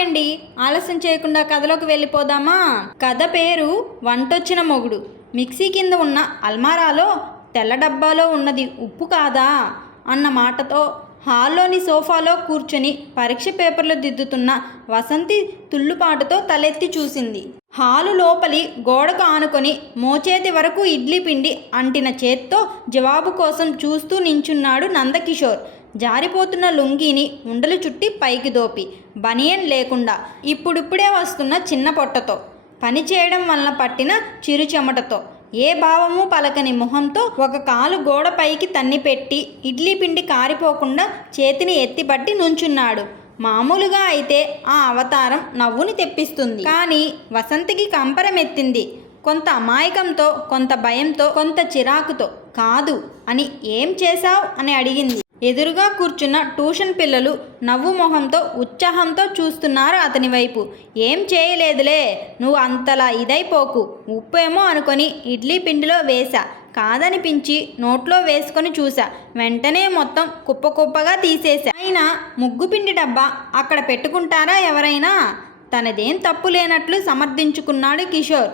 అండి ఆలస్యం చేయకుండా కథలోకి వెళ్ళిపోదామా? కథ పేరు వంటొచ్చిన మొగుడు. మిక్సీ కింద ఉన్న అల్మారాలో తెల్ల డబ్బాలో ఉన్నది ఉప్పు కాదా? అన్న మాటతో హాల్లోని సోఫాలో కూర్చొని పరీక్ష పేపర్లు దిద్దుతున్న వసంతి తుళ్ళుపాటుతో తలెత్తి చూసింది. హాలు లోపలి గోడకు ఆనుకొని మోచేతి వరకు ఇడ్లీ పిండి అంటిన చేత్తో జవాబు కోసం చూస్తూ నించున్నాడు నందకిషోర్. జారిపోతున్న లుంగీని ఉండలు చుట్టి పైకి దోపి. బనియన్ లేకుండా ఇప్పుడిప్పుడే వస్తున్న చిన్న పొట్టతో. పని చేయడం వలన పట్టిన చిరు చెమటతో. ఏ భావము పలకని మొహంతో ఒక కాలు గోడ పైకి తన్ని పెట్టి ఇడ్లీ పిండి కారిపోకుండా చేతిని ఎత్తిపట్టి నుంచున్నాడు. మామూలుగా అయితే ఆ అవతారం నవ్వుని తెప్పిస్తుంది. కానీ వసంతికి కంపరం ఎత్తింది కొంత అమాయకంతో కొంత భయంతో కొంత చిరాకుతో. కాదు అని ఏం చేశావ్ అని అడిగింది. ఎదురుగా కూర్చున్న ట్యూషన్ పిల్లలు నవ్వు మొహంతో ఉత్సాహంతో చూస్తున్నారు అతని వైపు. ఏం చేయలేదులే నువ్వు అంతలా ఇదైపోకు ఉప్పేమో అనుకొని ఇడ్లీ పిండిలో వేశా. కాదనిపించి నోట్లో వేసుకొని చూసా వెంటనే మొత్తం కుప్ప కుప్పగా తీసేశా. అయినా ముగ్గు పిండి డబ్బా అక్కడ పెట్టుకుంటారా ఎవరైనా? తనదేం తప్పు లేనట్లు సమర్థించుకున్నాడు కిషోర్.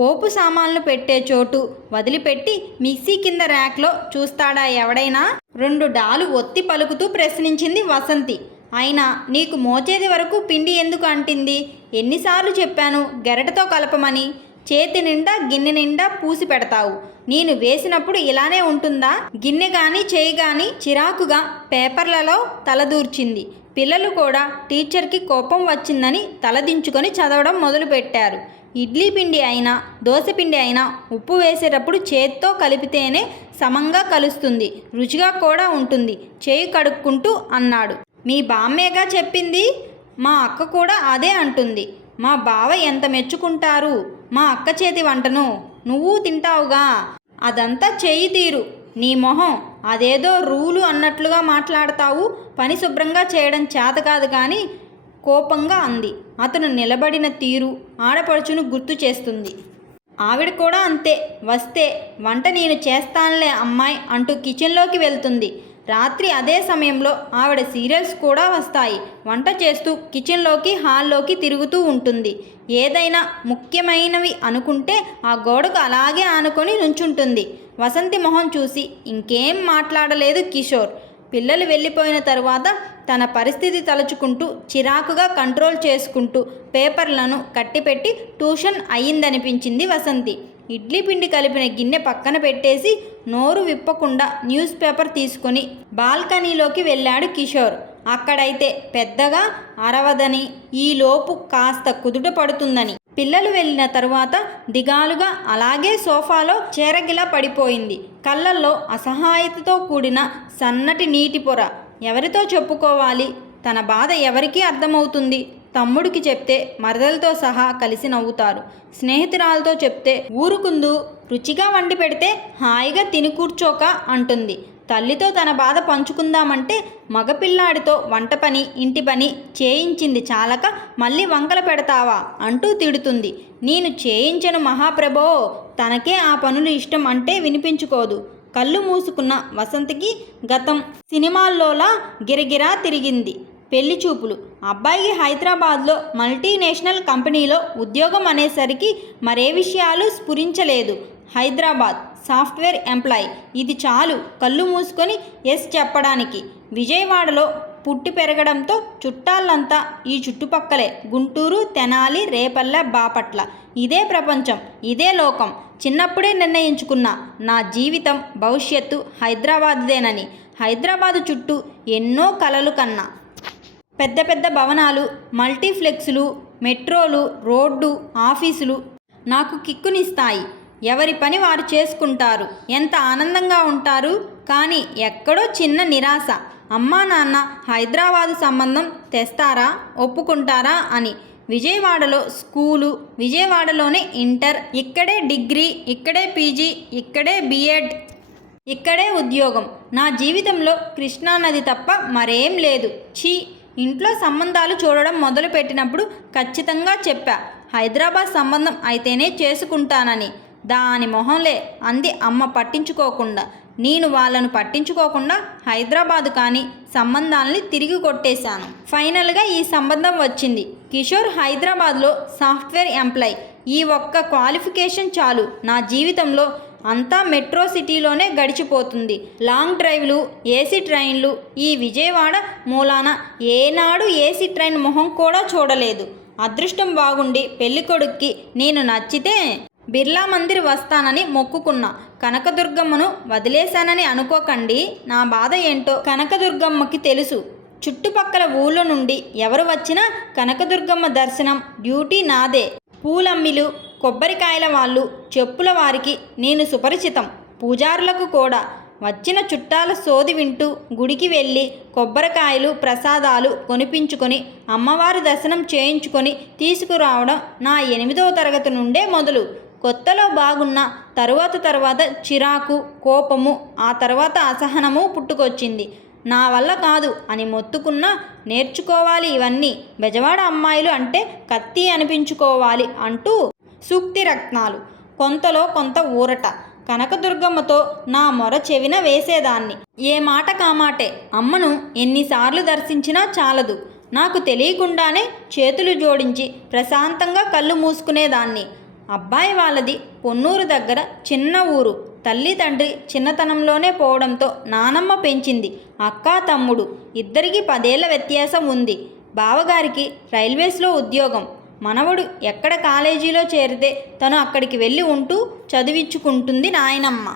పోపు సామాన్లు పెట్టే చోటు వదిలిపెట్టి మిక్సీ కింద ర్యాక్లో చూస్తాడా ఎవడైనా? రెండు డాలు ఒత్తి పలుకుతూ ప్రశ్నించింది వసంతి. అయినా నీకు మోచేది వరకు పిండి ఎందుకు అంటింది? ఎన్నిసార్లు చెప్పాను గెరటతో కలపమని. చేతి నిండా గిన్నె నిండా పూసి పెడతావు. నేను వేసినప్పుడు ఇలానే ఉంటుందా? గిన్నె కానీ చేయి కానీ చిరాకుగా పేపర్లలో తలదూర్చింది. పిల్లలు కూడా టీచర్కి కోపం వచ్చిందని తలదించుకొని చదవడం మొదలుపెట్టారు. ఇడ్లీ పిండి అయినా దోశ పిండి అయినా ఉప్పు వేసేటప్పుడు చేత్తో కలిపితేనే సమంగా కలుస్తుంది రుచిగా కూడా ఉంటుంది చేయి కడుక్కుంటూ అన్నాడు. మీ బామ్మేగా చెప్పింది? మా అక్క కూడా అదే అంటుంది. మా బావ ఎంత మెచ్చుకుంటారు? మా అక్క చేతి వంటను నువ్వు తింటావుగా? అదంతా చేయి తీరు. నీ మొహం అదేదో రూలు అన్నట్లుగా మాట్లాడతావు. పని శుభ్రంగా చేయడం చేత కాదు కానీ కోపంగా అంది. అతను నిలబడిన తీరు ఆడపడుచును గుర్తు చేస్తుంది. ఆవిడ కూడా అంతే. వస్తే వంట నేను చేస్తానులే అమ్మాయి అంటూ కిచెన్లోకి వెళ్తుంది. రాత్రి అదే సమయంలో ఆవిడ సీరియల్స్ కూడా వస్తాయి. వంట చేస్తూ కిచెన్లోకి హాల్లోకి తిరుగుతూ ఉంటుంది. ఏదైనా ముఖ్యమైనవి అనుకుంటే ఆ గోడకు అలాగే ఆనుకొని నుంచుంటుంది. వసంతి మొహం చూసి ఇంకేం మాట్లాడలేదు కిషోర్. పిల్లలు వెళ్ళిపోయిన తరువాత తన పరిస్థితి తలుచుకుంటూ చిరాకుగా కంట్రోల్ చేసుకుంటూ పేపర్లను కట్టిపెట్టి ట్యూషన్ అయ్యిందనిపించింది వసంతి. ఇడ్లీ పిండి కలిపిన గిన్నె పక్కన పెట్టేసి నోరు విప్పకుండా న్యూస్ పేపర్ తీసుకొని బాల్కనీలోకి వెళ్ళాడు కిషోర్. అక్కడైతే పెద్దగా అరవదని ఈలోపు కాస్త కుదుట పడుతుందని పిల్లలు వెళ్ళిన తరువాత దిగాలుగా అలాగే సోఫాలో చేరగిలా పడిపోయింది. కళ్ళల్లో అసహాయతతో కూడిన సన్నటి నీటి పొర. ఎవరితో చెప్పుకోవాలి? తన బాధ ఎవరికీ అర్థమవుతుంది? తమ్ముడికి చెప్తే మరదలతో సహా కలిసి నవ్వుతారు. స్నేహితురాలతో చెప్తే ఊరుకుందు రుచిగా వండి పెడితే హాయిగా తిని కూర్చోక అంటుంది. తల్లితో తన బాధ పంచుకుందామంటే మగపిల్లాడితో వంట పని ఇంటి పని చేయించింది చాలక మళ్ళీ వంకలు పెడతావా అంటూ తిడుతుంది. నేను చేయించను మహాప్రభో తనకే ఆ పనులు ఇష్టం అంటే వినిపించుకోదు. కళ్ళు మూసుకున్న వసంతకి గతం సినిమాల్లోలా గిరగిరా తిరిగింది. పెళ్ళి చూపులు. అబ్బాయికి హైదరాబాద్లో మల్టీనేషనల్ కంపెనీలో ఉద్యోగం అనేసరికి మరే విషయాలు స్ఫురించలేదు. హైదరాబాద్. Software employee. ఇది చాలు. కళ్ళు మూసుకొని ఎస్ చెప్పడానికి. విజయవాడలో పుట్టి పెరగడంతో చుట్టాలంతా ఈ చుట్టుపక్కలే. గుంటూరు తెనాలి రేపల్ల బాపట్ల. ఇదే ప్రపంచం. ఇదే లోకం. చిన్నప్పుడే నిర్ణయించుకున్న నా జీవితం భవిష్యత్తు హైదరాబాద్దేనని. హైదరాబాదు చుట్టూ ఎన్నో కలలు కన్నా. పెద్ద పెద్ద భవనాలు మల్టీప్లెక్స్లు మెట్రోలు రోడ్డు ఆఫీసులు నాకు కిక్కునిస్తాయి. ఎవరి పని వారు చేసుకుంటారు. ఎంత ఆనందంగా ఉంటారు? కానీ ఎక్కడో చిన్న నిరాశ. అమ్మా నాన్న హైదరాబాదు సంబంధం తెస్తారా? ఒప్పుకుంటారా? అని. విజయవాడలో స్కూలు విజయవాడలోనే ఇంటర్. ఇక్కడే డిగ్రీ ఇక్కడే పీజీ ఇక్కడే బీఎడ్. ఇక్కడే ఉద్యోగం. నా జీవితంలో కృష్ణానది తప్ప మరేం లేదు. ఛీ! ఇంట్లో సంబంధాలు చూడడం మొదలుపెట్టినప్పుడు ఖచ్చితంగా చెప్పా. హైదరాబాద్ సంబంధం అయితేనే చేసుకుంటానని. దాని మొహంలే అంది అమ్మ పట్టించుకోకుండా. నేను వాళ్ళను పట్టించుకోకుండా హైదరాబాద్ కానీ సంబంధాలని తిరిగి కొట్టేశాను. ఫైనల్గా ఈ సంబంధం వచ్చింది. కిషోర్ హైదరాబాద్లో సాఫ్ట్వేర్ ఎంప్లాయ్. ఈ ఒక్క క్వాలిఫికేషన్ చాలు. నా జీవితంలో అంతా మెట్రో సిటీలోనే గడిచిపోతుంది. లాంగ్ డ్రైవ్లు ఏసీ ట్రైన్లు ఈ విజయవాడ మూలాన ఏనాడు ఏసీ ట్రైన్ మొహం కూడా చూడలేదు. అదృష్టం బాగుండి పెళ్ళికొడుక్కి నేను నచ్చితే బిర్లా మందిర్ వస్తానని మొక్కుకున్నా. కనకదుర్గమ్మను వదిలేశానని అనుకోకండి. నా బాధ ఏంటో కనకదుర్గమ్మకి తెలుసు. చుట్టుపక్కల ఊళ్ళో నుండి ఎవరు వచ్చినా కనకదుర్గమ్మ దర్శనం డ్యూటీ నాదే. పూలమ్మిలు కొబ్బరికాయల వాళ్ళు చెప్పుల వారికి నేను సుపరిచితం. పూజారులకు కూడా. వచ్చిన చుట్టాల సోది వింటూ గుడికి వెళ్ళి కొబ్బరికాయలు ప్రసాదాలు కొనిపించుకొని అమ్మవారి దర్శనం చేయించుకొని తీసుకురావడం నా ఎనిమిదవ తరగతి నుండే మొదలు. కొత్తలో బాగున్న తరువాత తరువాత చిరాకు కోపము ఆ తర్వాత అసహనము పుట్టుకొచ్చింది. నా వల్ల కాదు అని మొత్తుకున్నా నేర్చుకోవాలి ఇవన్నీ. బెజవాడ అమ్మాయిలు అంటే కత్తి అనిపించుకోవాలి అంటూ సూక్తి రత్నాలు కొంతలో కొంత ఊరట. కనకదుర్గమ్మతో నా మొర చెవిన వేసేదాన్ని. ఏ మాట కామాటే. అమ్మను ఎన్నిసార్లు దర్శించినా చాలదు. నాకు తెలియకుండానే చేతులు జోడించి ప్రశాంతంగా కళ్ళు మూసుకునేదాన్ని. అబ్బాయి వాళ్ళది పొన్నూరు దగ్గర చిన్న ఊరు. తల్లి తండ్రి చిన్నతనంలోనే పోవడంతో నానమ్మ పెంచింది అక్క తమ్ముడు. ఇద్దరికి పదేళ్ళ వ్యత్యాసం ఉంది. బావగారికి రైల్వేస్లో ఉద్యోగం. మనవడు ఎక్కడ కాలేజీలో చేరితే తను అక్కడికి వెళ్ళి ఉంటూ చదివించుకుంటుంది నాయనమ్మ.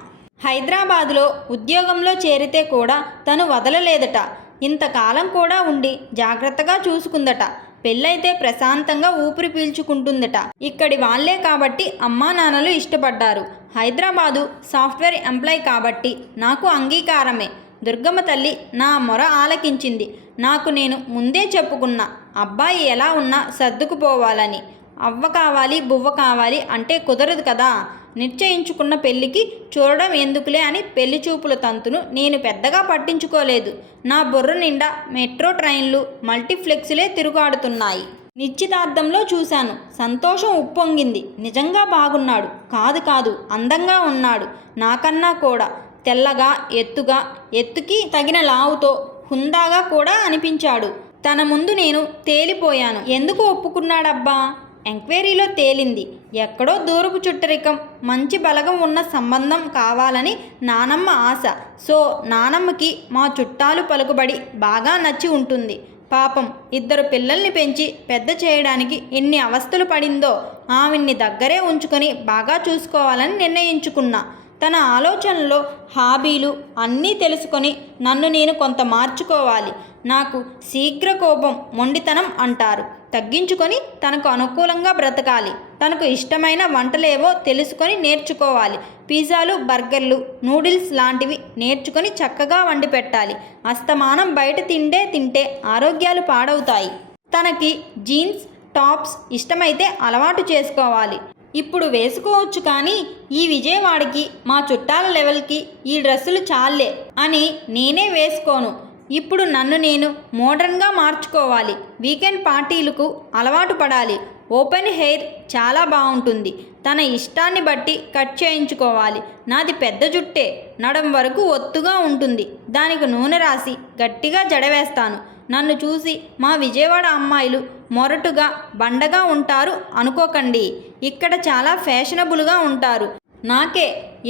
హైదరాబాదులో ఉద్యోగంలో చేరితే కూడా తను వదలలేదట. ఇంతకాలం కూడా ఉండి జాగ్రత్తగా చూసుకుందట. పెళ్ళైతే ప్రశాంతంగా ఊపిరి పీల్చుకుంటుందట. ఇక్కడి వాళ్ళే కాబట్టి అమ్మా నాన్నలు ఇష్టపడ్డారు. హైదరాబాదు సాఫ్ట్వేర్ ఎంప్లాయ్ కాబట్టి నాకు అంగీకారమే. దుర్గమ్మ తల్లి నా మొర ఆలకించింది. నాకు నేను ముందే చెప్పుకున్నా అబ్బాయి ఎలా ఉన్నా సర్దుకుపోవాలని. అవ్వ కావాలి బువ్వ కావాలి అంటే కుదరదు కదా. నిశ్చయించుకున్న పెళ్ళికి చూడడం ఎందుకులే అని పెళ్ళి చూపుల తంతును నేను పెద్దగా పట్టించుకోలేదు. నా బుర్ర నిండా మెట్రో ట్రైన్లు మల్టీప్లెక్స్లే తిరుగాడుతున్నాయి. నిశ్చితార్థంలో చూశాను. సంతోషం ఉప్పొంగింది. నిజంగా బాగున్నాడు. కాదు కాదు అందంగా ఉన్నాడు. నాకన్నా కూడా తెల్లగా ఎత్తుగా ఎత్తుకి తగిన లావుతో హుందాగా కూడా అనిపించాడు. తన ముందు నేను తేలిపోయాను. ఎందుకు ఒప్పుకున్నాడబ్బా? ఎంక్వైరీలో తేలింది. ఎక్కడో దూరపు చుట్టరికం మంచి బలగం ఉన్న సంబంధం కావాలని నానమ్మ ఆశ. సో నానమ్మకి మా చుట్టాలు పలుకుబడి బాగా నచ్చి ఉంటుంది. పాపం ఇద్దరు పిల్లల్ని పెంచి పెద్ద చేయడానికి ఎన్ని అవస్థలు పడిందో ఆమెని దగ్గరే ఉంచుకొని బాగా చూసుకోవాలని నిర్ణయించుకున్నా. తన ఆలోచనలో హాబీలు అన్నీ తెలుసుకొని నన్ను నేను కొంత మార్చుకోవాలి. నాకు శీఘ్ర కోపం మొండితనం అంటారు. తగ్గించుకొని తనకు అనుకూలంగా బ్రతకాలి. తనకు ఇష్టమైన వంటలేవో తెలుసుకొని నేర్చుకోవాలి. పిజ్జాలు బర్గర్లు నూడిల్స్ లాంటివి నేర్చుకొని చక్కగా వండి పెట్టాలి. అస్తమానం బయట తిండే తింటే ఆరోగ్యాలు పాడవుతాయి. తనకి జీన్స్ టాప్స్ ఇష్టమైతే అలవాటు చేసుకోవాలి. ఇప్పుడు వేసుకోవచ్చు కానీ ఈ విజయవాడకి మా చుట్టాల లెవెల్కి ఈ డ్రెస్సులు చాలే అని నేనే వేసుకోను. ఇప్పుడు నన్ను నేను మోడర్న్గా మార్చుకోవాలి. వీకెండ్ పార్టీలకు అలవాటు పడాలి. ఓపెన్ హెయిర్ చాలా బాగుంటుంది. తన ఇష్టాన్ని బట్టి కట్ చేయించుకోవాలి. నాది పెద్ద జుట్టే. నడం వరకు ఒత్తుగా ఉంటుంది. దానికి నూనె రాసి గట్టిగా జడవేస్తాను. నన్ను చూసి మా విజయవాడ అమ్మాయిలు మొరటుగా బండగా ఉంటారు అనుకోకండి. ఇక్కడ చాలా ఫ్యాషనబుల్గా ఉంటారు. నాకే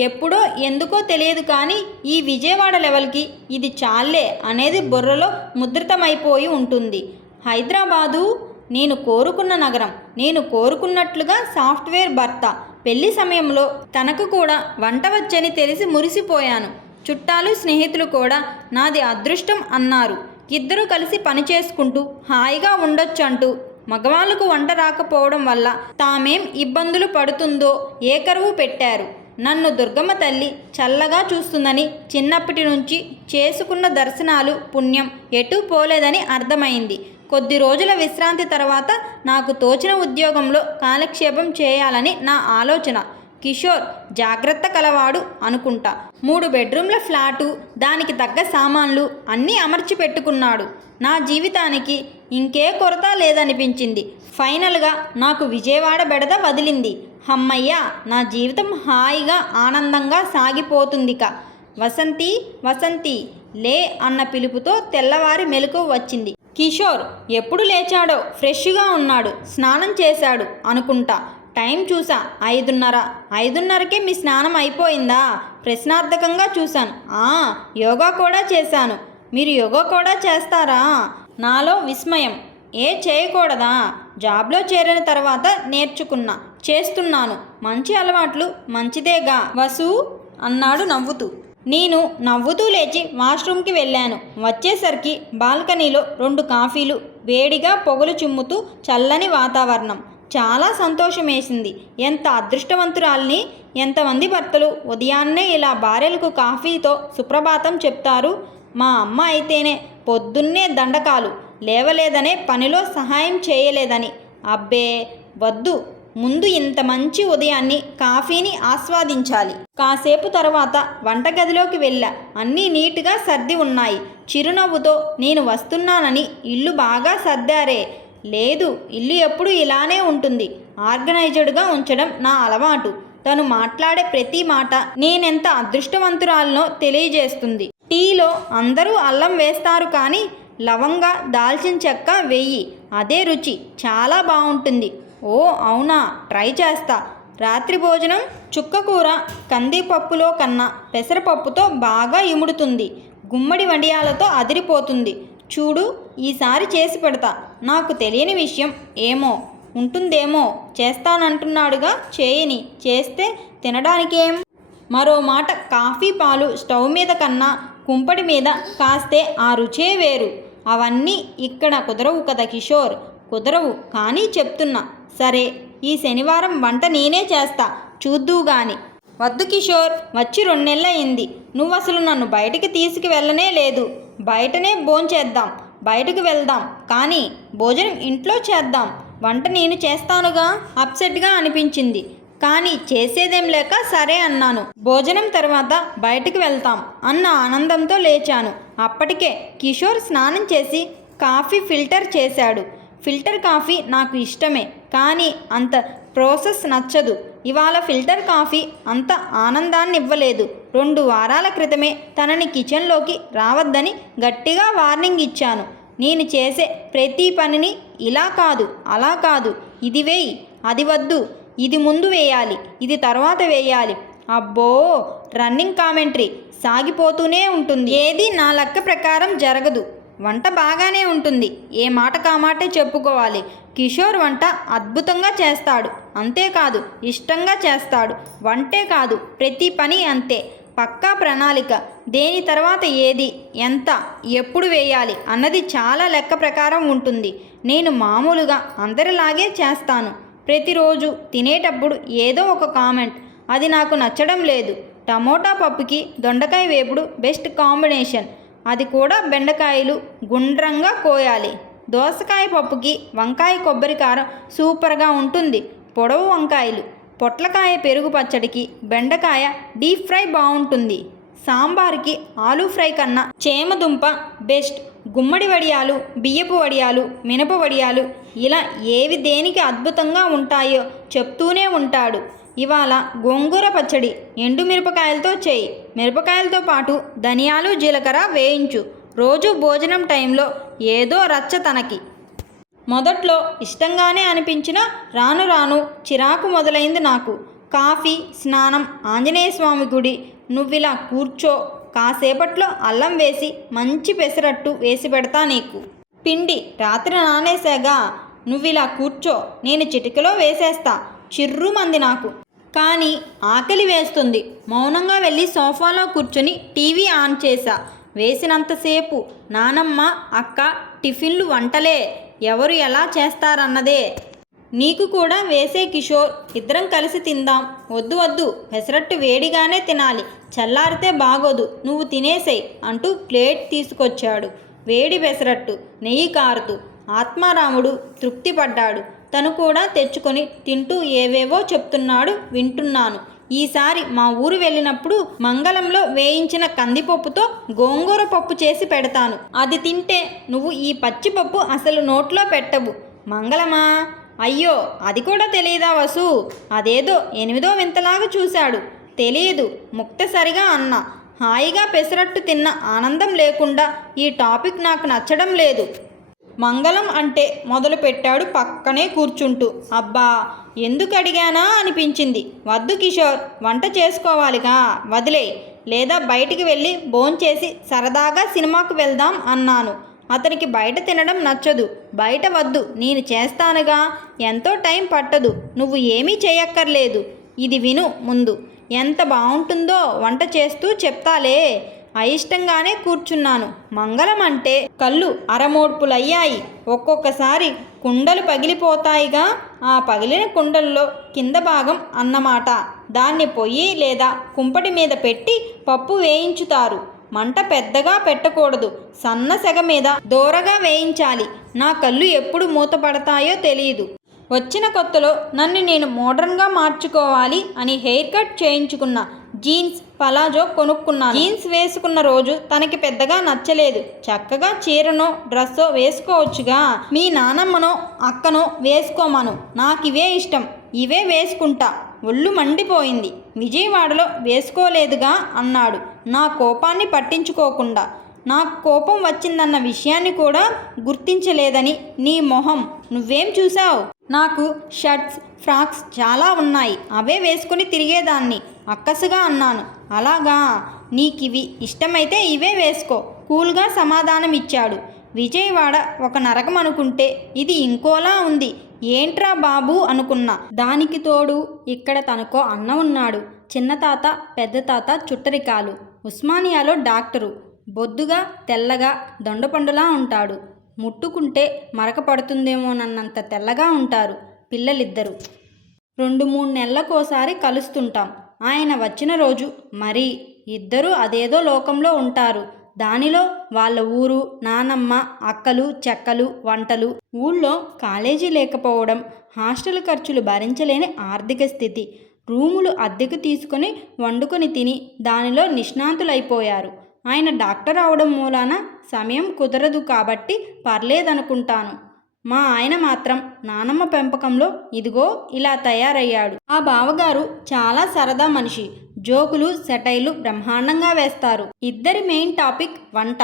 ఎప్పుడో ఎందుకో తెలియదు కానీ ఈ విజయవాడ లెవెల్కి ఇది చాలే అనేది బుర్రలో ముద్రితమైపోయి ఉంటుంది. హైదరాబాదు నేను కోరుకున్న నగరం నేను కోరుకున్నట్లుగా సాఫ్ట్వేర్ భర్త. పెళ్ళి సమయంలో తనకు కూడా వంట వచ్చని తెలిసి మురిసిపోయాను. చుట్టాలు స్నేహితులు కూడా నాది అదృష్టం అన్నారు. ఇద్దరూ కలిసి పని చేసుకుంటూ హాయిగా ఉండొచ్చంటూ మగవాళ్ళకు వంట రాకపోవడం వల్ల తామేం ఇబ్బందులు పడుతుందో ఏకరువు పెట్టారు? నన్ను దుర్గమ్మ తల్లి చల్లగా చూస్తుందని చిన్నప్పటి నుంచి చేసుకున్న దర్శనాలు పుణ్యం. ఎటూ పోలేదని అర్థమైంది. కొద్ది రోజుల విశ్రాంతి తర్వాత నాకు తోచిన ఉద్యోగంలో కాలక్షేపం చేయాలని నా ఆలోచన. కిషోర్ జాగ్రత్త కలవాడు అనుకుంటా. మూడు బెడ్రూమ్ల ఫ్లాటు దానికి తగ్గ సామాన్లు అన్నీ అమర్చి పెట్టుకున్నాడు. నా జీవితానికి ఇంకే కొరత లేదనిపించింది. ఫైనల్గా నాకు విజయవాడ బెడద వదిలింది. హమ్మయ్య నా జీవితం హాయిగా ఆనందంగా సాగిపోతుందిక. వసంతి వసంతి లే అన్న పిలుపుతో తెల్లవారి మెలకు వచ్చింది. కిషోర్ ఎప్పుడు లేచాడో ఫ్రెష్గా ఉన్నాడు స్నానం చేశాడు అనుకుంటా. టైం చూసా ఐదున్నర. ఐదున్నరకే మీ స్నానం అయిపోయిందా? ప్రశ్నార్థకంగా చూశాను. ఆ యోగా కూడా చేశాను. మీరు యోగా కూడా చేస్తారా? నాలో విస్మయం. ఏ చేయకూడదా? జాబ్లో చేరిన తర్వాత నేర్చుకున్నా చేస్తున్నాను. మంచి అలవాట్లు మంచిదేగా. వసు? అన్నాడు నవ్వుతూ. నేను నవ్వుతూ లేచి వాష్రూమ్కి వెళ్ళాను. వచ్చేసరికి బాల్కనీలో రెండు కాఫీలు వేడిగా పొగలు చిమ్ముతూ చల్లని వాతావరణం. చాలా సంతోషమేసింది. ఎంత అదృష్టవంతురాల్ని ఎంతమంది భర్తలు ఉదయాన్నే ఇలా భార్యలకు కాఫీతో సుప్రభాతం చెప్తారు? మా అమ్మ అయితేనే పొద్దున్నే దండకాలు లేవలేదనే పనిలో సహాయం చేయలేదని. అబ్బే వద్దు. ముందు ఇంత మంచి ఉదయాన్ని కాఫీని ఆస్వాదించాలి. కాసేపు తర్వాత వంటగదిలోకి వెళ్ళా. అన్నీ నీట్గా సర్ది ఉన్నాయి. చిరునవ్వుతో నేను వస్తున్నానని ఇల్లు బాగా సర్దారే. లేదు ఇల్లు ఎప్పుడు ఇలానే ఉంటుంది. ఆర్గనైజ్డ్గా ఉంచడం నా అలవాటు. తను మాట్లాడే ప్రతి మాట నేనెంత అదృష్టవంతురాలనో తెలియజేస్తుంది. టీలో అందరూ అల్లం వేస్తారు కానీ లవంగా దాల్చిన చెక్క వెయ్యి అదే రుచి. చాలా బాగుంటుంది ఓ అవునా? ట్రై చేస్తా. రాత్రి భోజనం చుక్కకూర కందిపప్పులో కన్నా పెసరపప్పుతో బాగా ఇముడుతుంది. గుమ్మడి వడియాలతో అదిరిపోతుంది. చూడు ఈసారి చేసి పెడతా. నాకు తెలియని విషయం ఏమో. ఉంటుందేమో చేస్తానంటున్నాడుగా చేయని. చేస్తే తినడానికేం? మరో మాట కాఫీ పాలు స్టవ్ మీద కన్నా కుంపటి మీద కాస్తే ఆ రుచే వేరు. అవన్నీ ఇక్కడ కుదరవు కదా కిషోర్. కుదరవు కానీ చెప్తున్నా. సరే ఈ శనివారం వంట నేనే చేస్తా. చూద్దూ గాని. వద్దు కిషోర్ వచ్చి రెండు నెలలయింది నువ్వు అసలు నన్ను బయటికి తీసుకు వెళ్ళనే లేదు. బయటనే భోంచేద్దాం. బయటకు వెళ్దాం. కానీ భోజనం ఇంట్లో చేద్దాం. వంట నేను చేస్తానుగా అప్సెట్గా అనిపించింది. కానీ చేసేదేం లేక సరే అన్నాను. భోజనం తర్వాత బయటకు వెళ్తాం అన్న ఆనందంతో లేచాను. అప్పటికే కిషోర్ స్నానం చేసి కాఫీ ఫిల్టర్ చేశాడు. ఫిల్టర్ కాఫీ నాకు ఇష్టమే కానీ అంత ప్రాసెస్ నచ్చదు. ఇవాళ ఫిల్టర్ కాఫీ అంత ఆనందాన్ని ఇవ్వలేదు రెండు వారాల క్రితమే తనని కిచెన్లోకి రావద్దని గట్టిగా వార్నింగ్ ఇచ్చాను. నేను చేసే ప్రతి పనిని ఇలా కాదు అలా కాదు. ఇది వేయి అది వద్దు. ఇది ముందు వేయాలి ఇది తర్వాత వేయాలి. అబ్బో రన్నింగ్ కామెంటరీ సాగిపోతూనే ఉంటుంది. ఏది నా లెక్క ప్రకారం జరగదు. వంట బాగానే ఉంటుంది. ఏ మాట కామాటే చెప్పుకోవాలి. కిషోర్ వంట అద్భుతంగా చేస్తాడు. అంతేకాదు ఇష్టంగా చేస్తాడు. వంటే కాదు ప్రతి పని అంతే. పక్కా ప్రణాళిక. దేని తర్వాత ఏది ఎంత ఎప్పుడు వేయాలి అన్నది చాలా లెక్క ప్రకారం ఉంటుంది. నేను మామూలుగా అందరిలాగే చేస్తాను. ప్రతిరోజు తినేటప్పుడు ఏదో ఒక కామెంట్. అది నాకు నచ్చడం లేదు. టమోటా పప్పుకి దొండకాయ వేపుడు బెస్ట్ కాంబినేషన్. అది కూడా బెండకాయలు గుండ్రంగా కోయాలి. దోసకాయ పప్పుకి వంకాయ కొబ్బరి కారం సూపర్గా ఉంటుంది. పొడవు వంకాయలు. పొట్లకాయ పెరుగు పచ్చడికి బెండకాయ డీప్ ఫ్రై బాగుంటుంది సాంబార్కి ఆలూ ఫ్రై కన్నా చేమదుంప బెస్ట్. గుమ్మడి వడియాలు బియ్యపు వడియాలు మినప వడియాలు ఇలా ఏవి దేనికి అద్భుతంగా ఉంటాయో చెప్తూనే ఉంటాడు. ఇవాళ గోంగూర పచ్చడి ఎండు మిరపకాయలతో చేయి. మిరపకాయలతో పాటు ధనియాలు జీలకర్ర వేయించు. రోజు భోజనం టైంలో ఏదో రచ్చ తనకి. మొదట్లో ఇష్టంగానే అనిపించిన రాను రాను చిరాకు మొదలైంది నాకు. కాఫీ స్నానం ఆంజనేయ స్వామి గుడి నువ్విలా కూర్చో కాసేపట్లో అల్లం వేసి మంచి పెసరట్టు వేసి పెడతా నీకు. పిండి రాత్రి నానేశాగా నువ్విలా కూర్చో నేను చిటికలో వేసేస్తా చిర్రుమంది నాకు. కానీ ఆకలి వేస్తుంది. మౌనంగా వెళ్ళి సోఫాలో కూర్చొని టీవీ ఆన్ చేశా. వేసినంతసేపు నానమ్మ అక్క టిఫిన్లు వంటలే. ఎవరు ఎలా చేస్తారన్నదే. నీకు కూడా వేసే కిషోర్ ఇద్దరం కలిసి తిందాం. వద్దు వద్దు. పెసరట్టు వేడిగానే తినాలి. చల్లారితే బాగోదు. నువ్వు తినేసేయ్ అంటూ ప్లేట్ తీసుకొచ్చాడు. వేడి పెసరట్టు నెయ్యి కారుతూ. ఆత్మారాముడు తృప్తిపడ్డాడు. తను కూడా తెచ్చుకొని తింటూ ఏవేవో చెప్తున్నాడు వింటున్నాను. ఈసారి మా ఊరు వెళ్ళినప్పుడు మంగళంలో వేయించిన కందిపప్పుతో గోంగూర పప్పు చేసి పెడతాను. అది తింటే నువ్వు ఈ పచ్చిపప్పు అసలు నోట్లో పెట్టవు. మంగళమా? అయ్యో అది కూడా తెలియదా వసు? అదేదో ఎనిమిదో వింతలాగా చూశాడు. తెలియదు ముక్తసరిగా అన్నా. హాయిగా పెసరట్టు తిన్న ఆనందం లేకుండా ఈ టాపిక్ నాకు నచ్చడం లేదు. మంగళం అంటే మొదలు పెట్టాడు పక్కనే కూర్చుంటూ. అబ్బా ఎందుకు అడిగానా అనిపించింది. వద్దు కిషోర్ వంట చేసుకోవాలిగా వదిలే. లేదా బయటికి వెళ్ళి భోంచేసి సరదాగా సినిమాకు వెళ్దాం అన్నాను. అతనికి బయట తినడం నచ్చదు. బయట వద్దు నేను చేస్తానుగా. ఎంతో టైం పట్టదు. నువ్వు ఏమీ చేయక్కర్లేదు. ఇది విను ముందు. ఎంత బాగుంటుందో వంట చేస్తూ చెప్తాలే. అయిష్టంగానే కూర్చున్నాను. మంగళం అంటే కళ్ళు అరమోడ్పులయ్యాయి ఒక్కొక్కసారి కుండలు పగిలిపోతాయిగా. ఆ పగిలిన కుండల్లో కింద భాగం అన్నమాట. దాన్ని పొయ్యి లేదా కుంపటి మీద పెట్టి పప్పు వేయించుతారు. మంట పెద్దగా పెట్టకూడదు. సన్న సెగ మీద దూరగా వేయించాలి. నా కళ్ళు ఎప్పుడు మూతపడతాయో తెలియదు వచ్చిన కొత్తలో నన్ను నేను మోడర్న్గా మార్చుకోవాలి అని హెయిర్ కట్ చేయించుకున్న. జీన్స్ పలాజో కొనుక్కున్నాను. జీన్స్ వేసుకున్న రోజు తనకి పెద్దగా నచ్చలేదు. చక్కగా చీరనో డ్రెస్సో వేసుకోవచ్చుగా. మీ నానమ్మనో అక్కనో వేసుకోమను. నాకు ఇవే ఇష్టం. ఇవే వేసుకుంటా. ఒళ్ళు మండిపోయింది. విజయవాడలో వేసుకోలేదుగా అన్నాడు. నా కోపాన్ని పట్టించుకోకుండా. నాకు కోపం వచ్చిందన్న విషయాన్ని కూడా గుర్తించలేదని నీ మొహం. నువ్వేం చూసావు నాకు షర్ట్స్ ఫ్రాక్స్ చాలా ఉన్నాయి. అవే వేసుకుని తిరిగేదాన్ని. అక్కసుగా అన్నాను. అలాగా? నీకివి ఇష్టమైతే ఇవే వేసుకో. కూల్గా సమాధానం ఇచ్చాడు విజయవాడ ఒక నరకం అనుకుంటే ఇది ఇంకోలా ఉంది. ఏంట్రా బాబు అనుకున్నా. దానికి తోడు ఇక్కడ తనకో అన్న ఉన్నాడు. చిన్న తాత పెద్ద తాత చుట్టరికాలు. ఉస్మానియాలో డాక్టరు. బొద్దుగా తెల్లగా దొండపండులా ఉంటాడు. ముట్టుకుంటే మరక పడుతుందేమోనన్నంత తెల్లగా ఉంటారు. పిల్లలిద్దరు. రెండు మూడు నెలలకోసారి కలుస్తుంటాం. ఆయన వచ్చిన రోజు మరి ఇద్దరూ అదేదో లోకంలో ఉంటారు. దానిలో వాళ్ళ ఊరు నానమ్మ అక్కలు చెక్కలు వంటలు. ఊళ్ళో కాలేజీ లేకపోవడం హాస్టల్ ఖర్చులు భరించలేని ఆర్థిక స్థితి. రూములు అద్దెకు తీసుకొని వండుకొని తిని దానిలో నిష్ణాంతులైపోయారు. ఆయన డాక్టర్ అవడం మూలాన సమయం కుదరదు కాబట్టి పర్లేదనుకుంటాను. మా ఆయన మాత్రం నానమ్మ పెంపకంలో ఇదిగో ఇలా తయారయ్యాడు. ఆ బావగారు చాలా సరదా మనిషి. జోకులు సెటైలు బ్రహ్మాండంగా వేస్తారు. ఇద్దరి మెయిన్ టాపిక్ వంట.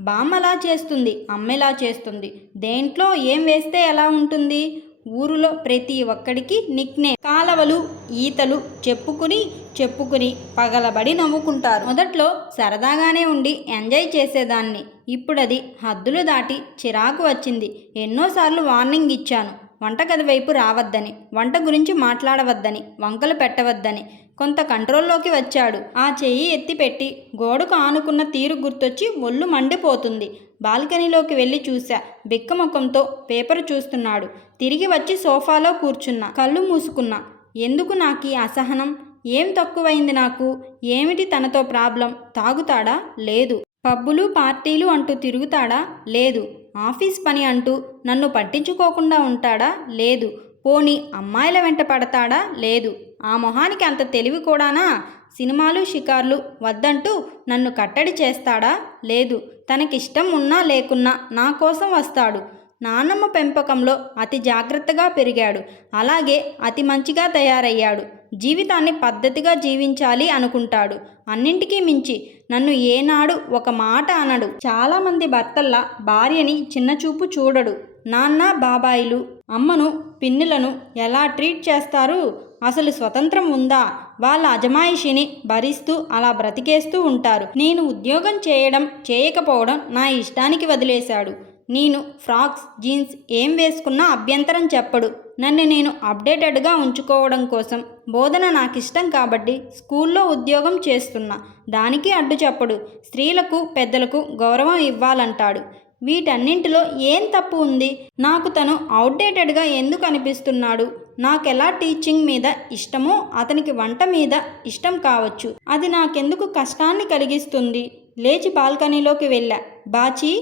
బామ్మలా చేస్తుంది అమ్మెలా చేస్తుంది. దేంట్లో ఏం వేస్తే ఎలా ఉంటుంది? ఊరిలో ప్రతి ఒక్కడికి నిక్నే కాలవలు ఈతలు చెప్పుకుని చెప్పుకుని పగలబడి నవ్వుకుంటారు. మొదట్లో సరదాగానే ఉండి ఎంజాయ్ చేసేదాన్ని. ఇప్పుడది హద్దులు దాటి చిరాకు వచ్చింది. ఎన్నోసార్లు వార్నింగ్ ఇచ్చాను. వంటగది వైపు రావద్దని వంట గురించి మాట్లాడవద్దని వంకలు పెట్టవద్దని కొంత కంట్రోల్లోకి వచ్చాడు. ఆ చెయ్యి ఎత్తిపెట్టి గోడకు ఆనుకున్న తీరు గుర్తొచ్చి ఒళ్ళు మండిపోతుంది. బాల్కనీలోకి వెళ్ళి చూశా. బిక్కముఖంతో పేపర్ చూస్తున్నాడు. తిరిగి వచ్చి సోఫాలో కూర్చున్నా. కళ్ళు మూసుకున్నా. ఎందుకు నాకు ఈ అసహనం? ఏం తక్కువైంది నాకు? ఏమిటి తనతో ప్రాబ్లం? తాగుతాడా? లేదు. పబ్బులు పార్టీలు అంటూ తిరుగుతాడా? లేదు. ఆఫీస్ పని అంటూ నన్ను పట్టించుకోకుండా ఉంటాడా? లేదు. పోని అమ్మాయిల వెంట పడతాడా? లేదు. ఆ మొహానికి అంత తెలివి కూడానా? సినిమాలు షికార్లు వద్దంటూ నన్ను కట్టడి చేస్తాడా? లేదు. తనకిష్టం ఉన్నా లేకున్నా నా కోసం వస్తాడు. నాన్నమ్మ పెంపకంలో అతి జాగ్రత్తగా పెరిగాడు. అలాగే అతి మంచిగా తయారయ్యాడు. జీవితాన్ని పద్ధతిగా జీవించాలి అనుకుంటాడు. అన్నింటికీ మించి నన్ను ఏనాడు ఒక మాట అనడు. చాలామంది భర్తల్లా భార్యని చిన్నచూపు చూడడు. నాన్న బాబాయిలు అమ్మను పిన్నులను ఎలా ట్రీట్ చేస్తారు? అసలు స్వతంత్రం ఉందా? వాళ్ళ అజమాయిషిని భరిస్తూ అలా బ్రతికేస్తూ ఉంటారు. నేను ఉద్యోగం చేయడం చేయకపోవడం నా ఇష్టానికి వదిలేశాడు. నేను ఫ్రాక్స్ జీన్స్ ఏం వేసుకున్నా అభ్యంతరం చెప్పడు. నన్ను నేను అప్డేటెడ్గా ఉంచుకోవడం కోసం బోధన నాకు ఇష్టం కాబట్టి స్కూల్లో ఉద్యోగం చేస్తున్నా. దానికి అడ్డు చెప్పడు. స్త్రీలకు పెద్దలకు గౌరవం ఇవ్వాలంటాడు. వీటన్నింటిలో ఏం తప్పు ఉంది? నాకు తను అవుట్డేటెడ్గా ఎందుకు అనిపిస్తున్నాడు? నాకెలా టీచింగ్ మీద ఇష్టమో అతనికి వంట మీద ఇష్టం కావచ్చు. అది నాకెందుకు కష్టాన్ని కలిగిస్తుంది? లేచి బాల్కనీలోకి వెళ్ళా. బాచి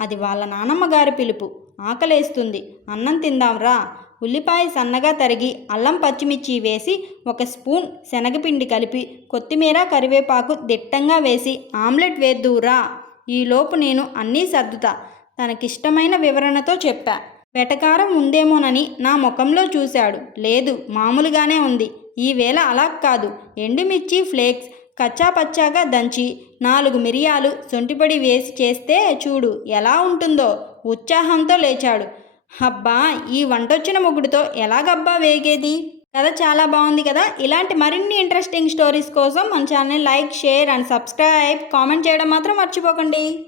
అది వాళ్ళ నానమ్మ గారి పిలుపు. ఆకలేస్తుంది. అన్నం తిందాంరా. ఉల్లిపాయ సన్నగా తరిగి అల్లం పచ్చిమిర్చి వేసి ఒక స్పూన్ శనగపిండి కలిపి కొత్తిమీర కరివేపాకు దిట్టంగా వేసి ఆమ్లెట్ వేద్దురా ఈలోపు నేను అన్నీ సర్దుతా. తనకిష్టమైన వివరణతో చెప్పా. వెటకారం ఉందేమోనని నా ముఖంలో చూశాడు. లేదు మామూలుగానే ఉంది. ఈవేళ అలా కాదు. ఎండుమిర్చి ఫ్లేక్స్ కచ్చా పచ్చాగా దంచి నాలుగు మిరియాలు సొంటిపడి వేసి చేస్తే చూడు ఎలా ఉంటుందో. ఉత్సాహంతో లేచాడు. అబ్బా ఈ వంటొచ్చిన ముగ్గుడితో ఎలాగబ్బా వేగేది? కథ చాలా బాగుంది కదా? ఇలాంటి మరిన్ని ఇంట్రెస్టింగ్ స్టోరీస్ కోసం మన channel like share and subscribe comment చేయడం మాత్రం మర్చిపోకండి.